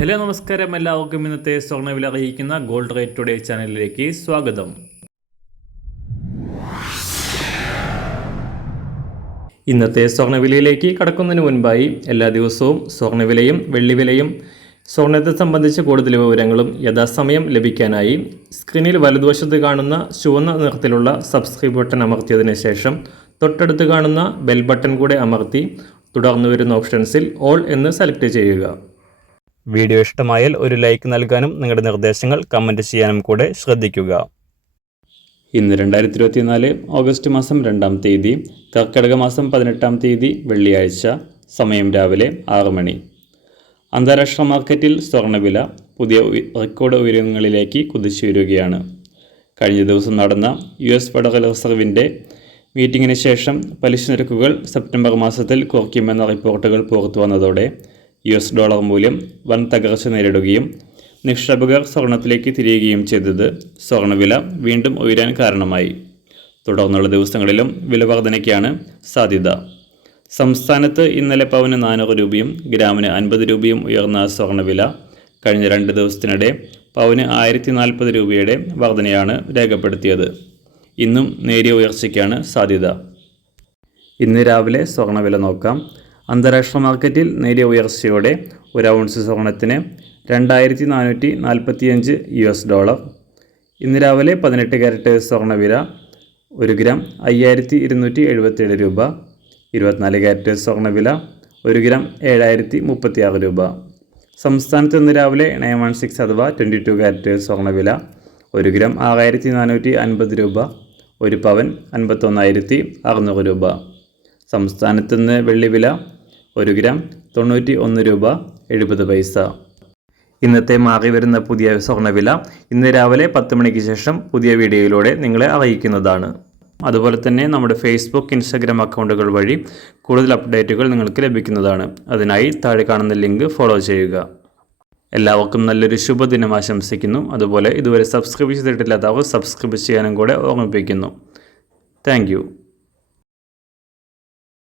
Hello നമസ്കാരം, എല്ലാവർക്കും ഇന്നത്തെ സ്വർണ്ണവില അറിയിക്കുന്ന ഗോൾഡ് റേറ്റ് ടുഡേ ചാനലിലേക്ക് സ്വാഗതം. ഇന്നത്തെ സ്വർണ്ണവിലയിലേക്ക് കടക്കുന്നതിന് മുൻപായി എല്ലാ ദിവസവും സ്വർണ്ണവിലയും വെള്ളിവിലയും സ്വർണ്ണത്തെ സംബന്ധിച്ച കൂടുതൽ വിവരങ്ങളും യഥാസമയം ലഭിക്കാനായി സ്ക്രീനിൽ വലതുവശത്ത് കാണുന്ന ചുവന്ന നിറത്തിലുള്ള സബ്സ്ക്രൈബ് ബട്ടൺ അമർത്തിയതിനു ശേഷം തൊട്ടടുത്ത് കാണുന്ന ബെൽ ബട്ടൺ കൂടെ അമർത്തി തുടർന്ന് വരുന്ന ഓപ്ഷൻസിൽ ഓൾ എന്ന് സെലക്ട് ചെയ്യുക. വീഡിയോ ഇഷ്ടമായാൽ ഒരു ലൈക്ക് നൽകാനും നിങ്ങളുടെ നിർദ്ദേശങ്ങൾ കമൻറ്റ് ചെയ്യാനും കൂടെ ശ്രദ്ധിക്കുക. ഇന്ന് 2024 ഓഗസ്റ്റ് മാസം 2-ാം തീയതി, കർക്കിടക മാസം 18-ാം തീയതി വെള്ളിയാഴ്ച. സമയം രാവിലെ 6 മണി. അന്താരാഷ്ട്ര മാർക്കറ്റിൽ സ്വർണ്ണവില പുതിയ റെക്കോർഡ് ഉയരങ്ങളിലേക്ക് കുതിച്ചുയരുകയാണ്. കഴിഞ്ഞ ദിവസം നടന്ന US ഫെഡറൽ റിസർവിൻ്റെ മീറ്റിംഗിന് ശേഷം പലിശ നിരക്കുകൾ സെപ്റ്റംബർ മാസത്തിൽ കുറയ്ക്കുമെന്ന റിപ്പോർട്ടുകൾ പുറത്തു വന്നതോടെ US ഡോളർ മൂല്യം വൻ തകർച്ച നേരിടുകയും നിക്ഷേപകർ സ്വർണത്തിലേക്ക് തിരിയുകയും ചെയ്തത് സ്വർണ്ണവില വീണ്ടും ഉയരാൻ കാരണമായി. തുടർന്നുള്ള ദിവസങ്ങളിലും വില വർധനയ്ക്കാണ് സാധ്യത. സംസ്ഥാനത്ത് ഇന്നലെ പവന് 400 രൂപയും ഗ്രാമിന് 50 രൂപയും ഉയർന്ന സ്വർണ്ണവില കഴിഞ്ഞ 2 ദിവസത്തിനിടെ പവന് 1040 രൂപയുടെ വർധനയാണ് രേഖപ്പെടുത്തിയത്. ഇന്നും നേരിയ ഉയർച്ചയ്ക്കാണ് സാധ്യത. ഇന്ന് രാവിലെ സ്വർണ്ണവില നോക്കാം. അന്താരാഷ്ട്ര മാർക്കറ്റിൽ നേരിയ ഉയർച്ചയോടെ ഒരു ഔൺസ് സ്വർണത്തിന് 2445 $. ഇന്ന് രാവിലെ 18 കാരറ്റ് സ്വർണ്ണവില 1 ഗ്രാം 5277 രൂപ. 24 കാരറ്റ് സ്വർണ്ണവില 1 ഗ്രാം 7036 രൂപ. സംസ്ഥാനത്ത് ഇന്ന് രാവിലെ 916 അഥവാ 22 കാരറ്റ് സ്വർണ്ണവില 1 ഗ്രാം 6450 രൂപ. 1 പവൻ 51,600 രൂപ. സംസ്ഥാനത്ത് ഇന്ന് വെള്ളിവില 1 ഗ്രാം 91 രൂപ 70 പൈസ. ഇന്നത്തെ മാറി വരുന്ന പുതിയ സ്വർണ്ണവില ഇന്ന് രാവിലെ 10 മണിക്ക് ശേഷം പുതിയ വീഡിയോയിലൂടെ നിങ്ങളെ അറിയിക്കുന്നതാണ്. അതുപോലെ തന്നെ നമ്മുടെ ഫേസ്ബുക്ക്, ഇൻസ്റ്റാഗ്രാം അക്കൗണ്ടുകൾ വഴി കൂടുതൽ അപ്ഡേറ്റുകൾ നിങ്ങൾക്ക് ലഭിക്കുന്നതാണ്. അതിനായി താഴെ കാണുന്ന ലിങ്ക് ഫോളോ ചെയ്യുക. എല്ലാവർക്കും നല്ലൊരു ശുഭദിനം ആശംസിക്കുന്നു. അതുപോലെ ഇതുവരെ സബ്സ്ക്രൈബ് ചെയ്തിട്ടില്ലാത്തവർ സബ്സ്ക്രൈബ് ചെയ്യാനും കൂടെ ഓർമ്മിപ്പിക്കുന്നു. താങ്ക്